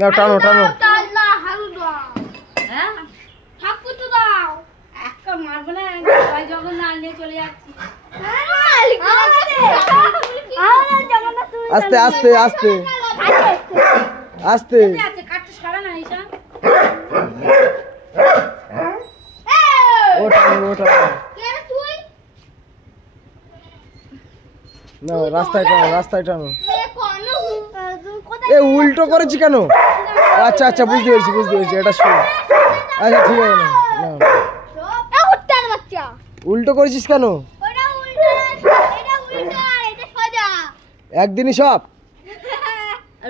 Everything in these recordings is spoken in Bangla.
না টানো টানো মারবো না যখন না নিয়ে চলে যাচ্ছি। আস্তে আস্তে আস্তে আস্তে কাটতে সরা না ঈশা। ওটা ওটা না রাস্তায় টানো রাস্তায় টানো। এ উল্টো করেছি কেন? আচ্ছা আচ্ছা বুঝতে পেরেছি এটা শো। আচ্ছা ঠিক আছে না উল্টো করেছিস কেন? একদিনই সব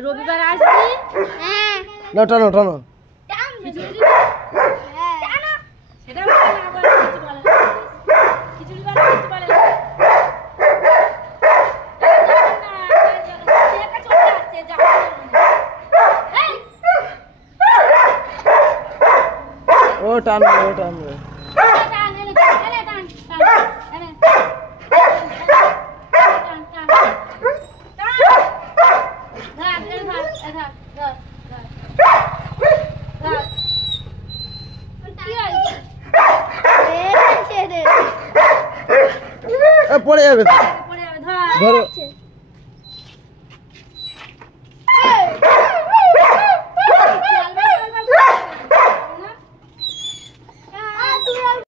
রবিবার আসবি না টানো টানো সেটা খিচুড়ি বলে ও টানবে ও টানবে পড়ে যাবে ধরো